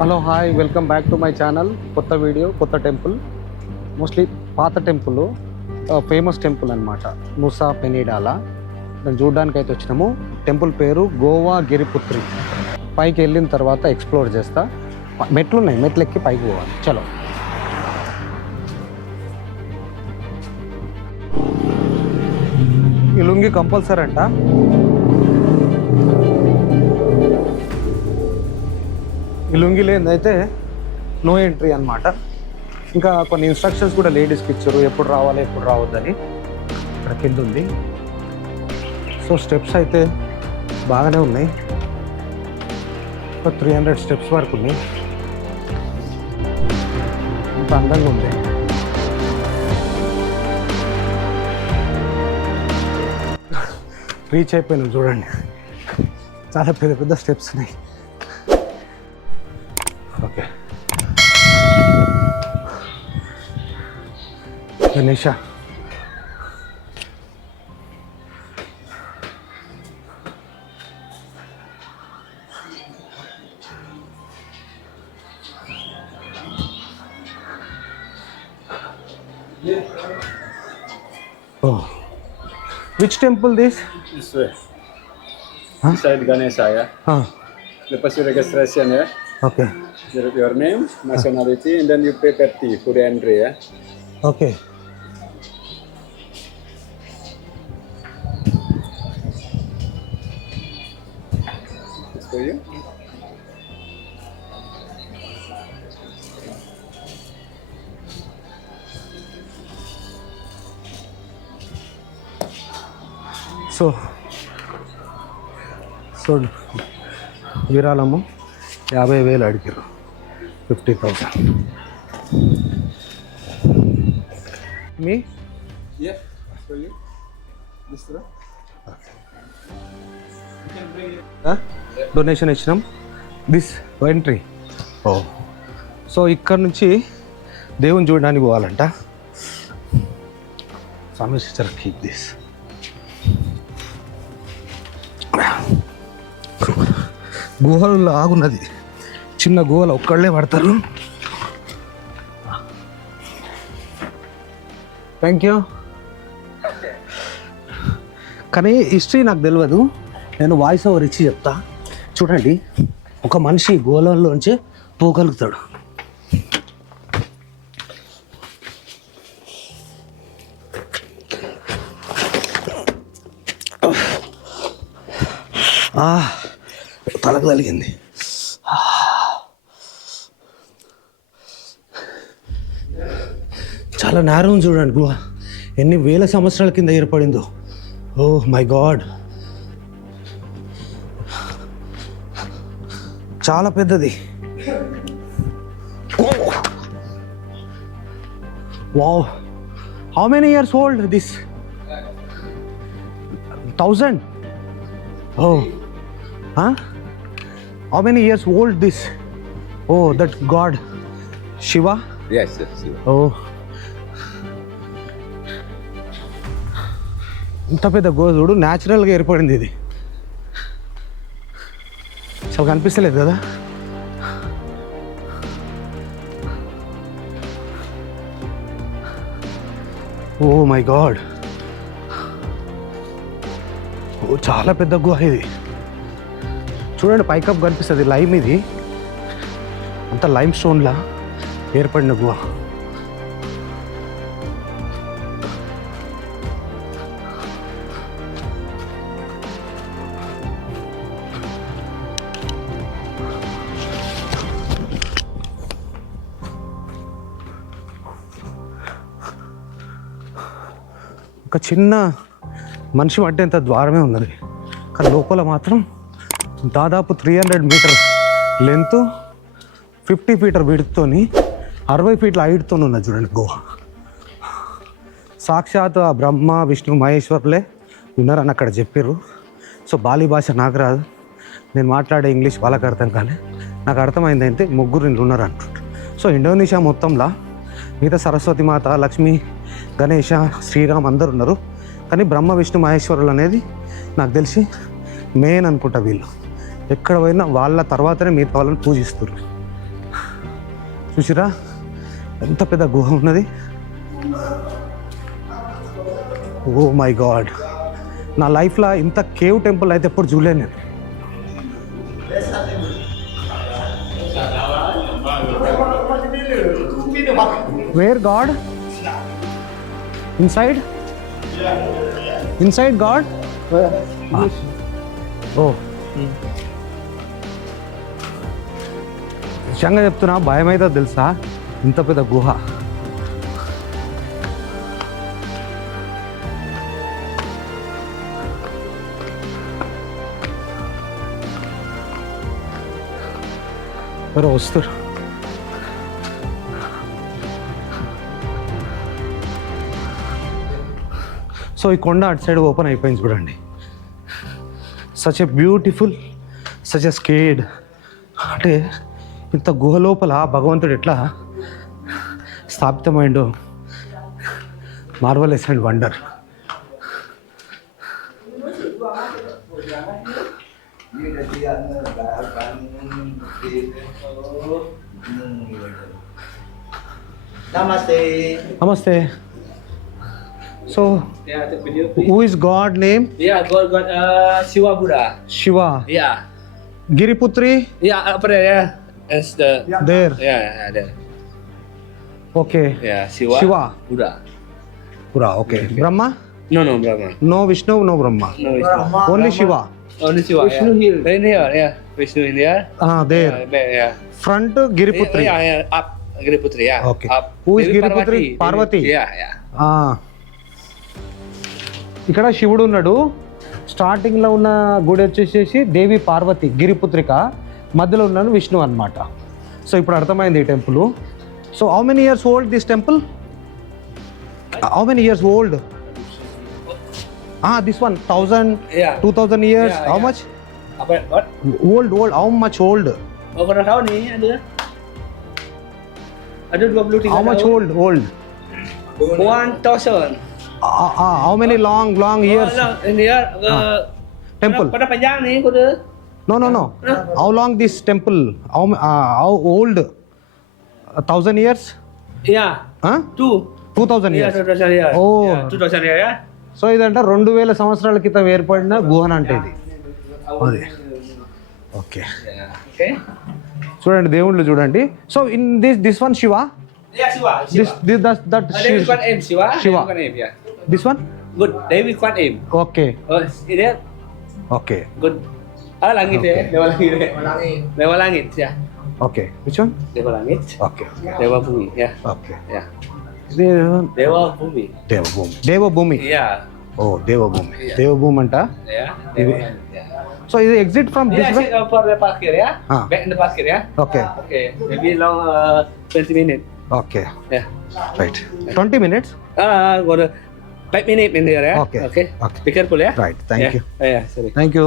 Hello hi welcome back to my channel. కొత్త వీడియో, కొత్త temple. Mostly పాత టెంపుల్, ఫేమస్ టెంపుల్ అనమాట, నుసా పెనిడాలా. దాన్ని చూడడానికి అయితే వచ్చినాము. టెంపుల్ పేరు గోవా గిరిపుత్రి. పైకి వెళ్ళిన తర్వాత ఎక్స్ప్లోర్ చేస్తా. మెట్లు ఉన్నాయి, మెట్లు ఎక్కి పైకి పోవాలి. చలో. ఈ లుంగి కంపల్సరీ అంట. ఈ లుంగి లేదైతే నో ఎంట్రీ అనమాట. ఇంకా కొన్ని ఇన్స్ట్రక్షన్స్ కూడా లేడీస్కి ఇచ్చారు, ఎప్పుడు రావాలి ఎప్పుడు రావద్దని. ఇక్కడ కింద ఉంది. సో స్టెప్స్ అయితే బాగానే ఉన్నాయి, ఒక 300 స్టెప్స్ వరకు ఉన్నాయి. ఇంత అందంగా ఉంది. రీచ్ అయిపోయినాం చూడండి. చాలా పెద్ద పెద్ద స్టెప్స్ ఉన్నాయి. ఓకే, Ganesha. Oh, which temple this? This way. Huh? Beside Ganesha, yeah. Lepas you registration, yeah. Okay. Your name, nationality, and then you pay petty for the entry, yeah. Okay. It's for you. So విరాళము 50,000 అడిగారు. 50,000. మీ Yeah, it's for you. This one. You can bring it. Donation ఇచ్చినాం. This entry. ఓ, so ఇక్కడ నుంచి దేవుని చూడడానికి పోవాలంట. స్వామి సిస్టర్ కీప్ దిస్. గుహలు ఆగున్నది, చిన్న గుహలు ఒక్కళ్ళే పడతారు. Thank you. కానీ హిస్టరీ నాకు తెలియదు, నేను వాయిస్ ఓవర్ ఇచ్చి చెప్తా. చూడండి, ఒక మనిషి గోళంలోంచి పోగలుగుతాడు. తలకు తగిలింది. చాలా నేరం చూడండి గుహ, ఎన్ని వేల సంవత్సరాల కింద ఏర్పడిందో. ఓ మై గాడ్, చాలా పెద్దది. Wow, how many years old this? 1000. Oh, huh? How many years old this? Oh, that god Shiva? Yes, yes, Shiva. Oh, ఇంత పెద్ద గోధుడు న్యాచురల్గా ఏర్పడింది. ఇది అసలు కనిపిస్తలేదు కదా. ఓ మై గాడ్, ఓ చాలా పెద్ద గుహ ఇది. చూడండి, పైకప్ కనిపిస్తుంది. లైమ్, ఇది అంత లైమ్ స్టోన్లా ఏర్పడిన గుహ. ఒక చిన్న మనిషి మట్టేంత ద్వారమే ఉన్నది, కానీ లోపల మాత్రం దాదాపు 300 మీటర్ లెంత్, 50 ఫీటర్ విడ్త్తోని, 60 ఫీట్ల హైట్తో ఉన్నది. చూడండి గుహ. సాక్షాత్ ఆ బ్రహ్మ విష్ణు మహేశ్వరులే ఉన్నారని అక్కడ చెప్పారు. సో బాలీ భాష నాకు రాదు, నేను మాట్లాడే ఇంగ్లీష్ వాళ్ళకి అర్థం కానీ నాకు అర్థమైంది అయితే ముగ్గురు ఉన్నారు అంటుంటారు. సో ఇండోనేషియా మొత్తంలో మిగతా సరస్వతి మాత, లక్ష్మి, గణేష, శ్రీరామ్ అందరు ఉన్నారు, కానీ బ్రహ్మ విష్ణు మహేశ్వరులు అనేది నాకు తెలిసి మెయిన్ అనుకుంటా. వీళ్ళు ఎక్కడ పోయినా వాళ్ళ తర్వాతనే మిగతా వాళ్ళని పూజిస్తారు. చూసిరా ఎంత పెద్ద గుహ ఉన్నది. ఓ మై గాడ్, నా లైఫ్లో ఇంత కేవ్ టెంపుల్ అయితే ఎప్పుడు చూడలేను నేను. Where god? Inside god? ఓ నిజంగా చెప్తున్నా, భయం అయితే తెలుసా ఇంత పెద్ద గుహ. ఎవరో వస్తారు. సో ఈ కొండ అటు సైడ్ ఓపెన్ అయిపోయింది చూడండి. Such a beautiful, such a scared. అంటే ఇంత గుహ లోపల భగవంతుడు ఎట్లా స్థాపితమైండో, మార్వలెస్ అండ్ వండర్. నమస్తే. So, who is God name? Yeah, God, Shiva Buddha. Shiva. Yeah. Giriputri? Yeah, up there, yeah. That's the... There. Yeah, there. Okay. Yeah, Shiva. Shiva. Buddha. Pura, okay. Brahma? No, Brahma. No Vishnu, no Brahma. No, Vishnu. Only Shiva. Only Shiva, Vishnu here. In here, yeah. Vishnu in there. There. Yeah. Front Giriputri. Yeah, up. Giriputri, yeah. Okay. Up. Who is Devi Giriputri? Parvati. Yeah. ఇక్కడ శివుడు ఉన్నాడు. స్టార్టింగ్లో ఉన్న గుడి వచ్చేసేసి దేవి పార్వతి గిరిపుత్రిక, మధ్యలో ఉన్నాను విష్ణు అన్నమాట. సో ఇప్పుడు అర్థమైంది ఈ temple. So how many years old this temple? How many years old? This one 1000, 2000 years. How much? What? Old. How much old? Berapa tahun ni ada? Ada 23 tahun. How much old? 1000. How many long years? In here, Temple. pada panjang ni kuda. No. How long this temple? How old? 1000 years? Yeah. 2000 years. 2000 years. Oh. 2000 years, yeah. So ఇదంటే 2000 సంవత్సరాల క్రితం ఏర్పడిన గుహన అంటే ఇది. అది okay. Okay. చూడండి దేవుళ్ళు చూడండి. So in this one Shiva. Yeah, Shiva. That David Kwan Im, Shiva. Shiva. Kwan Im, yeah. This one. Good. David Kwan Im. Okay. Oh, see that? Okay. Good. Langit Okay. ya. Dewa langit. Dewa langit, ya. Okay. Which one? Dewa langit. Okay. Dewa bumi, ya. Okay. Ya. ఇది Dewa bumi. దేవభూమి. Ya. ఓ దేవభూమి. Yeah. దేవభూమి అంట. Ya. Dewa langit, ya. So ఇది exit from this way. Yeah, for the parkir ya. Ah. Back in the parkir ya. Okay. Okay. Maybe long 20 minutes. Okay. Yeah. Right. 20 minutes. Got a 5 minutes in there ya. Okay. Okay. Okay. Be careful ya. Right. Thank Yeah. you. Yeah, sorry. Thank you.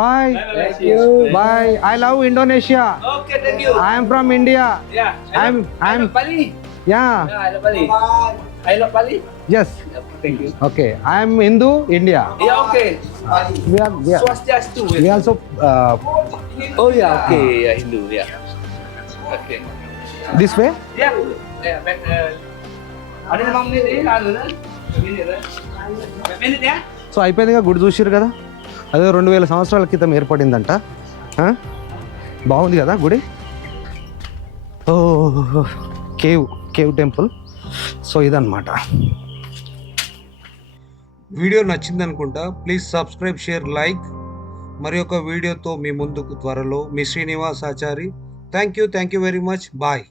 Bye. Thank you. Bye. I love Indonesia. Okay, thank you. I am from India. Yeah. I love Bali. Yeah. Yeah, I love Bali. I love Bali. Yes. Thank you. Okay. I am Hindu, India. Yeah, okay. We are Swastiastu. we also Oh yeah, okay. Yeah, Hindu. Yeah. Okay. this way. Yeah. Yeah, but ada 5 menit ni kalau na. Minit na. Minit ya. So అయిపోయిందిగా గుడి చూసిరు కదా, అదే 2000 సంవత్సరాల క్రితం ఏర్పడిందంట. బాగుంది కదా గుడి. ఓ కేవ్ టెంపుల్. సో ఇదన్నమాట. వీడియో నచ్చింది అనుకుంటా. Please subscribe, share, like. మరి ఒక వీడియోతో మీ ముందుకు త్వరలో మీ Srinivas Achari. Thank you very much. Bye.